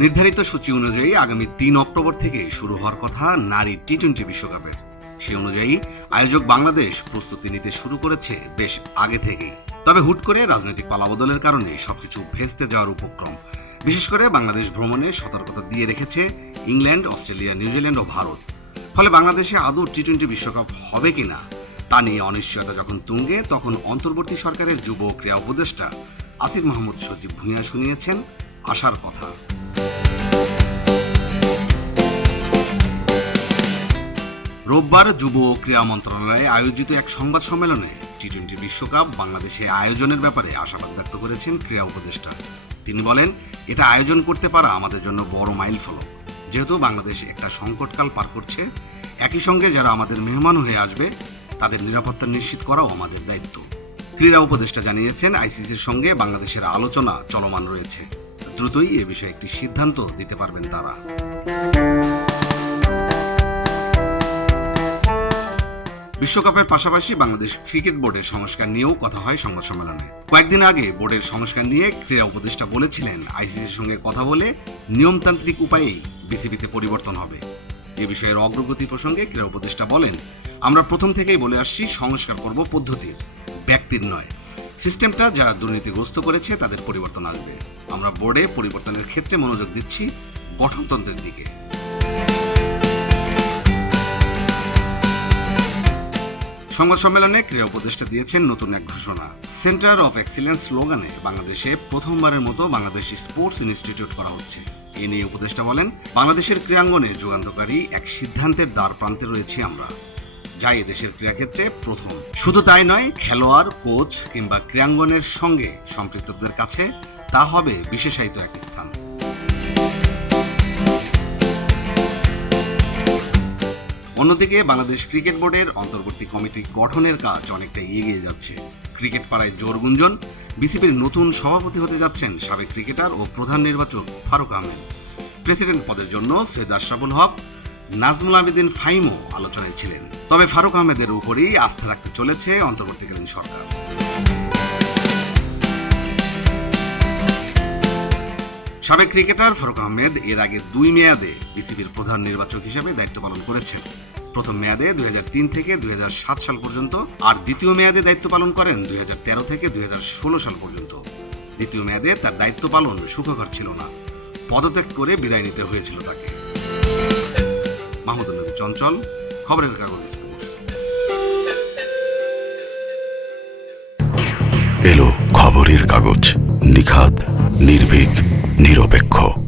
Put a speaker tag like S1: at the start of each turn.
S1: নির্ধারিত সূচি অনুযায়ী আগামী তিন অক্টোবর থেকে শুরু হওয়ার কথা নারী টি টোয়েন্টি বিশ্বকাপের। সে অনুযায়ী আয়োজক বাংলাদেশ প্রস্তুতি নিতে শুরু করেছে বেশ আগে থেকেই। তবে হুট করে রাজনৈতিক পালাবদলের কারণে সবকিছু ভেস্তে যাওয়ার উপক্রম। বিশেষ করে বাংলাদেশ ভ্রমণে সতর্কতা দিয়ে রেখেছে ইংল্যান্ড, অস্ট্রেলিয়া, নিউজিল্যান্ড ও ভারত। ফলে বাংলাদেশে আদৌ টি টোয়েন্টি বিশ্বকাপ হবে কিনা, তা নিয়ে অনিশ্চয়তা যখন তুঙ্গে, তখন অন্তর্বর্তী সরকারের যুব ক্রীড়া উপদেষ্টা আসিফ মাহমুদ সজীব ভূঁইয়া শুনিয়েছেন আশার কথা। রোববার যুব ও ক্রীড়া মন্ত্রণালয়ে আয়োজিত এক সংবাদ সম্মেলনে টি টোয়েন্টি বিশ্বকাপ বাংলাদেশে আয়োজনের ব্যাপারে আশাবাদ ব্যক্ত করেছেন ক্রীড়া উপদেষ্টা। তিনি বলেন, এটা আয়োজন করতে পারা আমাদের জন্য বড় মাইল ফলক। যেহেতু বাংলাদেশ একটা সংকটকাল পার করছে, একই সঙ্গে যারা আমাদের মেহমান হয়ে আসবে, তাদের নিরাপত্তা নিশ্চিত করাও আমাদের দায়িত্ব। ক্রীড়া উপদেষ্টা জানিয়েছেন, আইসিসির সঙ্গে বাংলাদেশের আলোচনা চলমান রয়েছে। দ্রুতই এ বিষয়ে একটি সিদ্ধান্ত দিতে পারবেন তারা। বিশ্বকাপের পাশাপাশি বাংলাদেশ ক্রিকেট বোর্ডের সংস্কার নিয়েও কথা হয় সংবাদ সম্মেলনে। কয়েকদিন আগে বোর্ডের সংস্কার নিয়ে ক্রীড়া উপদেষ্টা বলেছিলেন, আইসিসির সঙ্গে কথা বলে নিয়মতান্ত্রিক উপায়েই বিসিবিতে পরিবর্তন হবে। এ বিষয়ের অগ্রগতি প্রসঙ্গে ক্রীড়া উপদেষ্টা বলেন, আমরা প্রথম থেকেই বলে আসছি সংস্কার করব পদ্ধতির, ব্যক্তির নয়। সিস্টেমটা যারা দুর্নীতিগ্রস্ত করেছে তাদের পরিবর্তন আসবে আমরা বোর্ডে পরিবর্তনের ক্ষেত্রে মনোযোগ দিচ্ছি গঠনতন্ত্রের দিকে। সংবাদ সম্মেলনে ক্রীড়া উপদেষ্টা দিয়েছেন নতুন এক ঘোষণা। সেন্টার অফ এক্সিলেন্স স্লোগানে বাংলাদেশে প্রথমবারের মতো বাংলাদেশ স্পোর্টস ইনস্টিটিউট করা হচ্ছে। এ নিয়ে উপদেষ্টা বলেন, বাংলাদেশের ক্রীড়াঙ্গনে যুগান্তকারী এক সিদ্ধান্তের দ্বার প্রান্তে রয়েছি আমরা। যা এদেশের ক্রীড়াক্ষেত্রে প্রথম। শুধু তাই নয়, খেলোয়াড়, কোচ কিংবা ক্রীড়াঙ্গনের সঙ্গে সম্পৃক্তদের কাছে তা হবে বিশেষায়িত এক স্থান। অন্যদিকে বাংলাদেশ ক্রিকেট বোর্ডের অন্তর্বর্তী কমিটি গঠনের কাজ অনেকটা এগিয়ে যাচ্ছে। ক্রিকেট পাড়ায় জোর গুঞ্জন, বিসিবির নতুন সভাপতি হতে যাচ্ছেন সাবেক ক্রিকেটার ও প্রধান নির্বাচক ফারুক আহমেদ। প্রেসিডেন্ট পদের জন্য সৈয়দ আশরাফুল হক, নাজমুল আবেদিন ফাইমও আলোচনায় ছিলেন। তবে ফারুক আহমেদের উপরই আস্থা রাখতে চলেছে অন্তর্বর্তীকালীন সরকার। সাবেক ক্রিকেটার ফারুক আহমেদ এর আগে দুই মেয়াদে বিসিবির প্রধান নির্বাচক হিসেবে দায়িত্ব পালন করেছেন। প্রথম মেয়াদে দুই থেকে দুই সাল পর্যন্ত আর দ্বিতীয় মেয়াদে দায়িত্ব পালন করেন দুই থেকে দুই সাল পর্যন্ত। দ্বিতীয় মেয়াদে তার দায়িত্ব পালন সুখকর ছিল না। পদত্যাগ করে বিদায় নিতে হয়েছিল তাকে। মাহমুদ নবী চঞ্চল, খবরের কাগজ
S2: এলো খবরের কাগজ, নিখাত, নির্ভীক। নিরপেক্ষ।